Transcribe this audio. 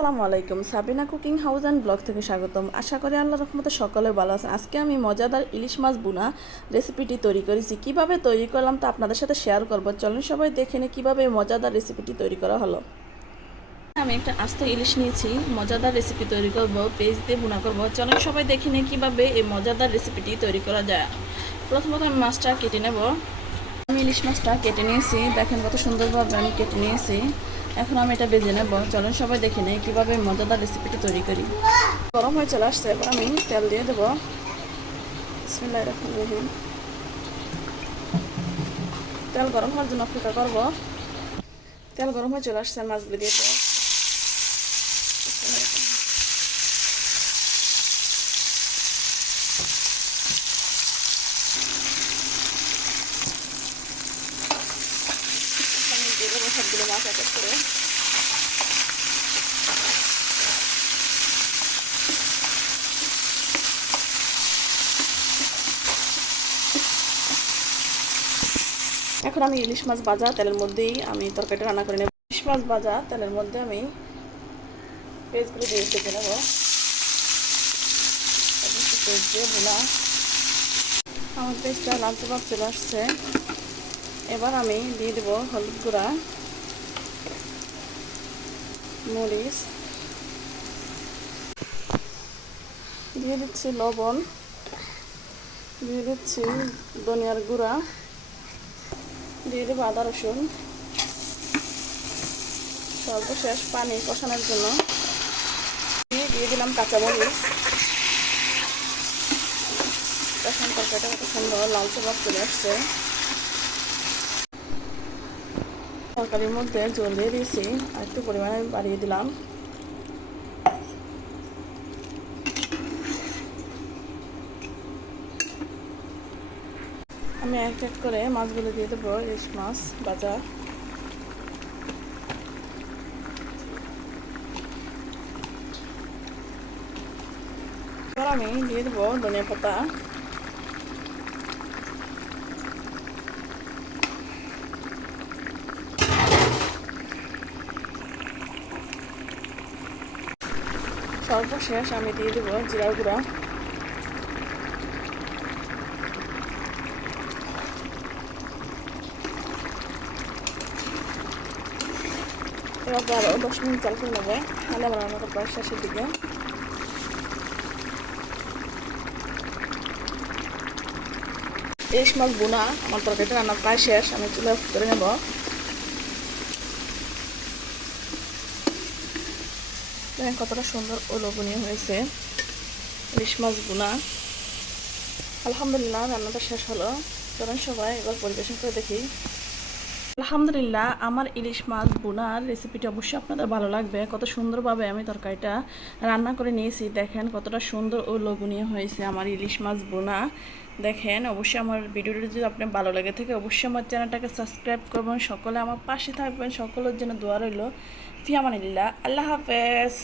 আসসালামু আলাইকুম, Sabina cooking house and blog থেকে স্বাগতম। আশা করি আল্লাহর রহমতে সকলে ভালো আছেন। আজকে আমি মজাদার ইলিশ মাছ ভুনা রেসিপিটি তৈরি করেছি। কিভাবে তৈরি করলাম তা আপনাদের সাথে শেয়ার করব। চলুন সবাই দেখে নিই কীভাবে মজাদার রেসিপিটি তৈরি করা হলো। আমি একটা আস্ত ইলিশ নিয়েছি, মজাদার রেসিপি তৈরি করব, পেঁয়াজ দিয়ে ভুনা করব। চলুন সবাই দেখে নিই কীভাবে এই মজাদার রেসিপিটি তৈরি করা যায়। প্রথমত আমি মাছটা কেটে নেব। আমি ইলিশ মাছটা কেটে নিয়েছি, দেখেন কত সুন্দরভাবে আমি কেটে নিয়েছি। এখন আমি এটা ভেজে নেব। চলুন সবাই দেখে নেই কীভাবে মজাদার রেসিপিটি তৈরি করি। গরম হয়ে চলে আসছে, এবার আমি তেল দিয়ে দেবো। বিসমিল্লাহির রহমানির রহিম। তেল গরম হওয়ার জন্য অপেক্ষা করব। তেল গরম হয়ে চলে আসছে, মাছগুলো দিয়ে দেবো। আমি দিয়ে দেবো সবগুলো মাছ এক এক করে। এখন আমি ইলিশ মাছ ভাজা তেলের মধ্যেই আমি তরকারিটা রান্না করে নেব। ইলিশ মাছ ভাজা তেলের মধ্যে আমি পেঁয়াজগুলো দিয়ে ভেজে নেব। পেঁয়াজ দিয়ে ভুনা আমার পেঁয়াজটা লালচে ভাব চলে আসছে। এবার আমি দিয়ে দেবো হলুদ গুঁড়া, মরিচ, দিয়ে দিচ্ছি লবণ, দিয়ে দিচ্ছি ধনিয়ার গুঁড়া, দিয়ে দেবো আদা রসুন। সর্বশেষ পানি কষানোর জন্য দিয়ে দিলাম কাঁচামরিচ। এখন তরকারিটা কত সুন্দর লালচে ভাব চলে আসছে। তরকারির মধ্যে জল দিয়ে দিয়েছি, আর একটু পরিমাণে বাড়িয়ে দিলাম। আমি এক এক করে মাছগুলো দিয়ে দেবো, ইলিশ মাছ ভাজা। এবার আমি দিয়ে দেবো ধনিয়া পাতা, সর্বশেষ আমি দিয়ে দেবো জিরা গুঁড়া। এবার আরও 10 মিনিট চাল করে নেবো, তাহলে আমার রান্নাটা প্রায় শেষের দিকে। ইলিশ মাছ ভুনা আমার তরকারিটা রান্না প্রায় শেষ, আমি চুলা অফ করে নেব। দেখেন কতটা সুন্দর ও লোভনীয় হয়েছে ইলিশ মাছ ভুনা। আলহামদুলিল্লাহ, রান্নাটা শেষ হলো। চলুন সবাই এবার পরিবেশন করে দেখি। আলহামদুলিল্লাহ, আমার ইলিশ মাছ ভুনার রেসিপিটি অবশ্যই আপনাদের ভালো লাগবে। কত সুন্দরভাবে আমি তরকারিটা রান্না করে নিয়েছি। দেখেন কতটা সুন্দর ও লোভনীয় হয়েছে আমার ইলিশ মাছ ভুনা। দেখেন, অবশ্যই আমার ভিডিওটি যদি আপনার ভালো লাগে থাকে অবশ্যই আমার চ্যানেলটাকে সাবস্ক্রাইব করবেন। সকলে আমার পাশে থাকবেন, সকলের জন্য দোয়া রইল। ফি আমানিল্লাহ, আল্লাহ হাফেজ।